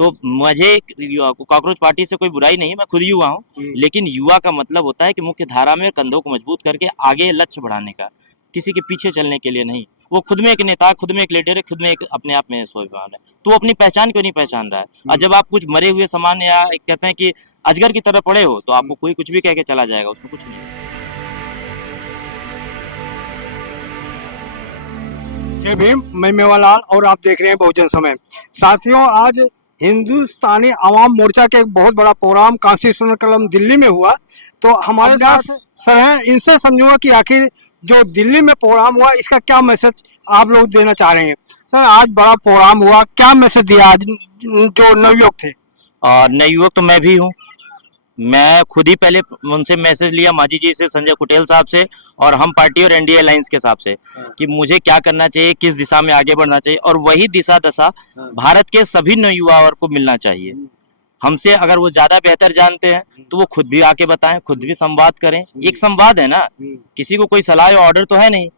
तो मुझे cockroach party से कोई बुराई नहीं है, मैं खुद युवा हूँ, लेकिन युवा का मतलब होता है कि मुख्य धारा में कंधों को मजबूत करके आगे लक्ष्य बढ़ाने का, किसी के पीछे चलने के लिए नहीं। वो खुद में एक नेता, खुद में एक लीडर है, खुद में एक अपने आप में स्वाभिमान है, तो वो अपनी पहचान क्यों नहीं पहचान रहा है। और जब आप कुछ मरे हुए सामान या कहते हैं कि अजगर की तरह पड़े हो, तो आपको कोई कुछ भी कह के चला जाएगा, उसमें कुछ नहीं। जय भीम, मैं मेवालाल और आप देख रहे हैं बहुजन समय। साथियों, आज हिंदुस्तानी आवाम मोर्चा के एक बहुत बड़ा प्रोग्राम कॉन्स्टिट्यूशनल क्लब दिल्ली में हुआ। तो हमारे साथ सर हैं, इनसे समझूंगा कि आखिर जो दिल्ली में प्रोग्राम हुआ इसका क्या मैसेज आप लोग देना चाह रहे हैं। सर, आज बड़ा प्रोग्राम हुआ, क्या मैसेज दिया आज जो नवयुवक थे? और नवयुवक तो मैं भी हूँ। मैं खुद ही पहले उनसे मैसेज लिया, मांझी जी से, संजय कुटेल साहब से, और हम पार्टी और एनडीए अलायंस के साहब से, कि मुझे क्या करना चाहिए, किस दिशा में आगे बढ़ना चाहिए, और वही दिशा दशा भारत के सभी नवयुवाओं को मिलना चाहिए। हमसे अगर वो ज्यादा बेहतर जानते हैं तो वो खुद भी आके बताएं, खुद भी संवाद करें। एक संवाद है ना, किसी को कोई सलाह या ऑर्डर तो है नहीं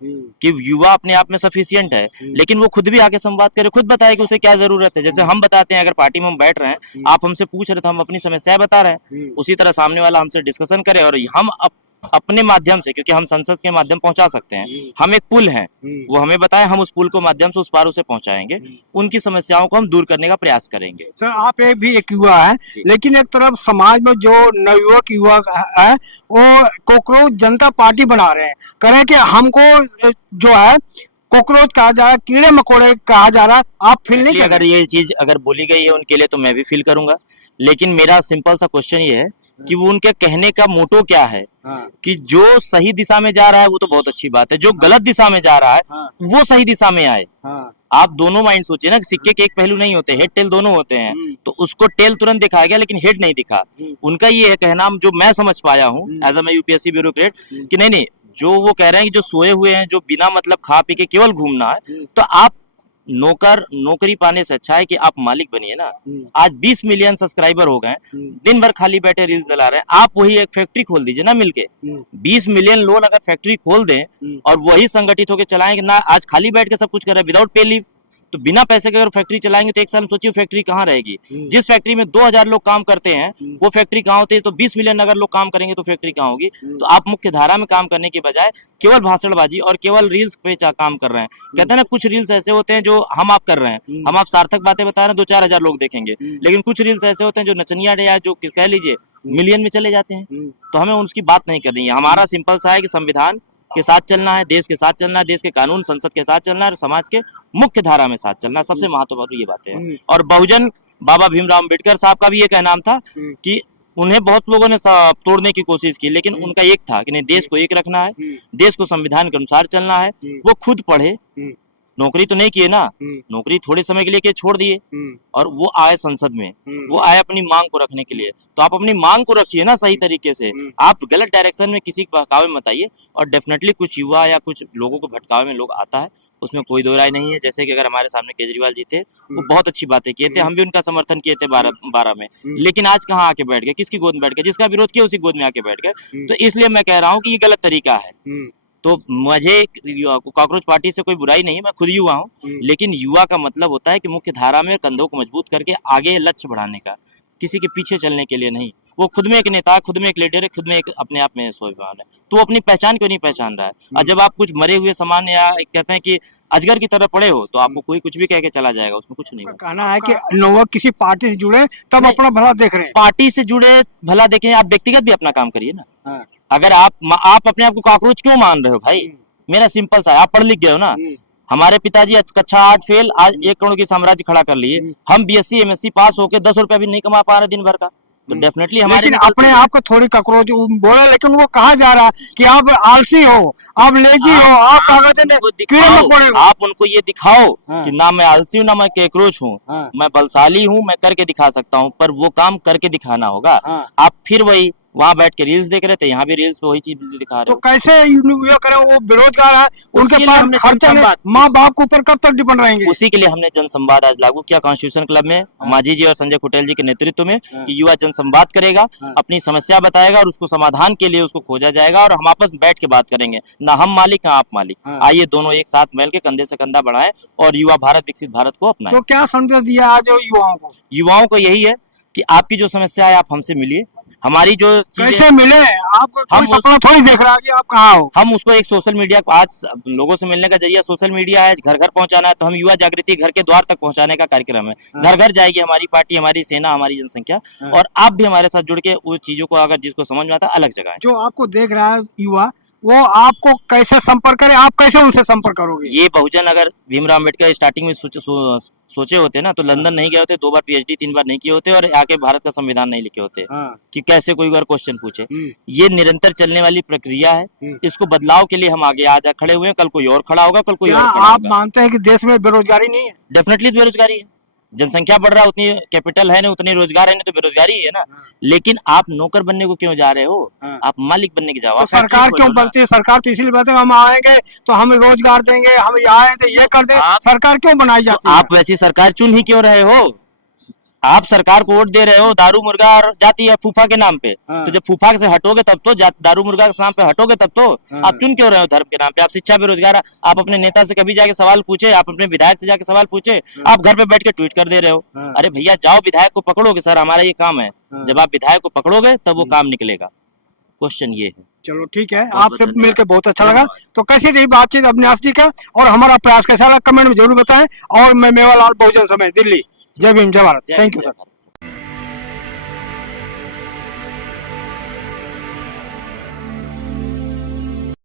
कि युवा अपने आप में सफिशिएंट है, लेकिन वो खुद भी आके संवाद करे, खुद बताए कि उसे क्या जरूरत है। जैसे हम बताते हैं, अगर पार्टी में हम बैठ रहे हैं, आप हमसे पूछ रहे थे, हम अपनी समस्याएं बता रहे हैं, उसी तरह सामने वाला हमसे डिस्कशन करे और हम अपने माध्यम से, क्योंकि हम संसद के माध्यम पहुंचा सकते हैं, हम एक पुल हैं, वो हमें बताएं, हम उस पुल को माध्यम से उस पार उसे पहुंचाएंगे, उनकी समस्याओं को हम दूर करने का प्रयास करेंगे। सर, आप भी एक युवा है, लेकिन एक तरफ समाज में जो नवयुवक युवा है वो कॉकरोच जनता पार्टी बना रहे हैं, कह रहे हैं कि हमको जो है कॉकरोच कहा जा रहा है, कीड़े मकोड़े कहा जा रहा है। आप फील नहीं? अगर ये चीज अगर बोली गई है उनके लिए तो मैं भी फील करूंगा, लेकिन मेरा सिंपल सा क्वेश्चन ये है कि वो उनके कहने का मोटो क्या है। कि जो सही दिशा में जा रहा है वो तो बहुत अच्छी बात है, जो गलत दिशा में जा रहा है वो सही दिशा में आए। आप दोनों माइंड सोचिए ना, सिक्के के एक पहलू नहीं होते, हेड टेल दोनों होते हैं। तो उसको टेल तुरंत दिखाया गया लेकिन हेड नहीं दिखा। उनका ये है कहना, जो मैं समझ पाया हूँ एज अ मैं यूपीएससी ब्यूरोक्रेट, कि नहीं, जो वो कह रहे हैं कि जो सोए हुए हैं, जो बिना मतलब खा पी के केवल घूमना है, तो आप नौकरी पाने से अच्छा है कि आप मालिक बनिए ना। आज 20 मिलियन सब्सक्राइबर हो गए, दिन भर खाली बैठे रील्स चला रहे हैं, आप वही एक फैक्ट्री खोल दीजिए ना मिलके। 20 मिलियन लोग अगर फैक्ट्री खोल दें और वही संगठित होकर चलाएंगे ना, आज खाली बैठ के सब कुछ कर रहे हैं विदाउट पे लीव, तो बिना पैसे के अगर फैक्ट्री चलाएंगे तो एक साल में सोचिए फैक्ट्री कहाँ रहेगी। जिस फैक्ट्री में 2000 लोग काम करते हैं वो फैक्ट्री कहाँ होती है, तो 20 मिलियन अगर लोग काम करेंगे तो फैक्ट्री कहाँ होगी। तो आप मुख्य धारा में काम करने के बजाय केवल भाषणबाजी और केवल रील्स पे काम कर रहे हैं। कहते हैं ना, कुछ रील्स ऐसे होते हैं जो हम आप कर रहे हैं, हम आप सार्थक बातें बता रहे हैं, 2-4 हजार लोग देखेंगे, लेकिन कुछ रील्स ऐसे होते हैं जो नचनिया या जो कह लीजिए मिलियन में चले जाते हैं। तो हमें उसकी बात नहीं करनी है। हमारा सिंपल सा है कि संविधान के साथ चलना है, देश के साथ चलना है, देश के कानून संसद के साथ चलना है, और समाज के मुख्य धारा में साथ चलना है। सबसे महत्वपूर्ण ये बातें हैं। और बहुजन बाबा भीमराव अम्बेडकर साहब का भी ये कहना था कि उन्हें बहुत लोगों ने तोड़ने की कोशिश की, लेकिन उनका एक था कि नहीं, देश को एक रखना है, देश को संविधान के अनुसार चलना है। वो खुद पढ़े, नौकरी तो नहीं किए ना, नौकरी थोड़े समय के लिए छोड़ दिए, और वो आए संसद में, वो आए अपनी मांग को रखने के लिए। तो आप अपनी मांग को रखिए ना सही तरीके से, आप गलत डायरेक्शन में किसी के बहकावे में मत आइए। और डेफिनेटली कुछ युवा या कुछ लोगों को भटकावे में लोग आता है, उसमें कोई दो राय नहीं है। जैसे कि अगर हमारे सामने केजरीवाल जी थे, वो बहुत अच्छी बातें किए थे, हम भी उनका समर्थन किए थे 12 में, लेकिन आज कहाँ आके बैठ गए, किसकी गोद में बैठ गए, जिसका विरोध किया उसी गोद में आके बैठ गए। तो इसलिए मैं कह रहा हूँ कि ये गलत तरीका है। तो मुझे कॉकरोच पार्टी से कोई बुराई नहीं है, मैं खुद युवा हूँ, लेकिन युवा का मतलब होता है कि मुख्य धारा में कंधों को मजबूत करके आगे लक्ष्य बढ़ाने का, किसी के पीछे चलने के लिए नहीं। वो खुद में एक नेता, खुद में एक लीडर है, खुद में एक अपने आप में स्वाभिमान है, तो वो अपनी पहचान क्यों नहीं पहचान रहा है। और जब आप कुछ मरे हुए सामान या कहते हैं कि अजगर की तरह पड़े हो, तो आपको कोई कुछ भी कह के चला जाएगा, उसमें कुछ नहीं। कहना है कि लोग किसी पार्टी से जुड़े तब अपना भला देख रहे हैं। पार्टी से जुड़े भला देखें, आप व्यक्तिगत भी अपना काम करिए ना। अगर आप अपने आप को कॉकरोच क्यों मान रहे हो भाई? मेरा सिंपल सा है, आप पढ़ लिख गए हो ना। हमारे पिताजी कक्षा 8 फेल, आज 1 करोड़ की साम्राज्य खड़ा कर लिए। हम बीएससी एमएससी पास होके 10 रुपया भी नहीं कमा पा रहे दिन भर का, तो डेफिनेटली हमारे अपने आप को थोड़ी कॉकरोच बोला, लेकिन वो कहा जा रहा है कि आप आलसी हो, आप लेजी हो, आप कागज में कीड़े मकोड़े हो। आप उनको ये दिखाओ कि ना मैं आलसी हूँ, ना मैं कॉकरोच हूँ, मैं बलशाली हूँ, मैं करके दिखा सकता हूँ, पर वो काम करके दिखाना होगा। आप फिर वही वहाँ बैठ के रील्स देख रहे थे, यहाँ भी रील्स पे वही चीज दिखा रहे तो हो। कैसे ये करें, वो बेरोजगार है, उनके लिए पास हमने खर्चा नहीं, जनसंवाद- माँ बाप के ऊपर कब तक डिपेंड रहेंगे। उसी के लिए हमने जनसंवाद आज लागू किया कॉन्स्टिट्यूशन क्लब में, मांझी जी और संजय कुटेल जी के नेतृत्व में, कि युवा जनसंवाद करेगा, अपनी समस्या बताएगा और उसको समाधान के लिए उसको खोजा जाएगा और हम आपस में बैठ के बात करेंगे, ना हम मालिक ना आप मालिक। आइए दोनों एक साथ मिल के कंधे से कंधा बढ़ाएं और युवा भारत विकसित भारत को अपनाएं। तो क्या संदेश दिया आज युवाओं को? युवाओं को यही है कि आपकी जो समस्या है आप हमसे मिलिए, हमारी जो कैसे मिले? आपको हम कोई सपना थोड़ी देख रहा है कि आप कहाँ हो। हम उसको एक सोशल मीडिया, आज लोगों से मिलने का जरिया सोशल मीडिया है, घर घर पहुंचाना है, तो हम युवा जागृति घर के द्वार तक पहुंचाने का कार्यक्रम है। घर घर जाएगी हमारी पार्टी, हमारी सेना, हमारी जनसंख्या, और आप भी हमारे साथ जुड़ के उस चीजों को अगर जिसको समझ में आता है अलग जगह है। जो आपको देख रहा है युवा, वो आपको कैसे संपर्क करे, आप कैसे उनसे संपर्क करोगे? ये बहुजन अगर भीमराव अम्बेडकर स्टार्टिंग में सोचे होते ना, तो लंदन नहीं गए होते, 2 बार PhD 3 बार नहीं किए होते, और आके भारत का संविधान नहीं लिखे होते कि कैसे कोई अगर क्वेश्चन पूछे। ये निरंतर चलने वाली प्रक्रिया है, इसको बदलाव के लिए हम आगे आज खड़े हुए हैं, कल कोई और खड़ा होगा, कल कोई और खड़ा आप होगा। मानते हैं कि देश में बेरोजगारी नहीं है? डेफिनेटली बेरोजगारी है, जनसंख्या बढ़ रहा है, उतनी कैपिटल है नहीं, उतनी रोजगार है नहीं, तो बेरोजगारी ही है ना। लेकिन आप नौकर बनने को क्यों जा रहे हो? आप मालिक बनने के जाओ। तो आप सरकार फैक्ट्री क्यों खोलो ना। बनती है? सरकार तो इसीलिए बनती है, हम आएंगे तो हमें रोजगार देंगे, हम आए थे ये कर दे। सरकार क्यों बनाई जाती है? आप वैसी सरकार चुन ही क्यों रहे हो? आप सरकार को वोट दे रहे हो दारू मुर्गा और जाति या फूफा के नाम पे, तो जब फूफा से हटोगे तब तो, दारू मुर्गा के नाम पे हटोगे तब तो। आप चुन क्यों रहे हो धर्म के नाम पे? आप शिक्षा बेरोजगार, आप अपने नेता से कभी जाके सवाल पूछे, आप अपने विधायक से जाके सवाल पूछे, आप घर पे बैठ के ट्वीट कर दे रहे हो। अरे भैया जाओ विधायक को पकड़ोगे, सर हमारा ये काम है, जब आप विधायक को पकड़ोगे तब वो काम निकलेगा। क्वेश्चन ये है। चलो ठीक है, आपसे मिलकर बहुत अच्छा लगा। तो कैसी रही बातचीत अविनाश जी का, और हमारा प्रयास कैसा लगा कमेंट में जरूर बताएं। और मैं मेवालाल, बहुजन समाज, दिल्ली। जय भीम, जय भारत। Thank you sir.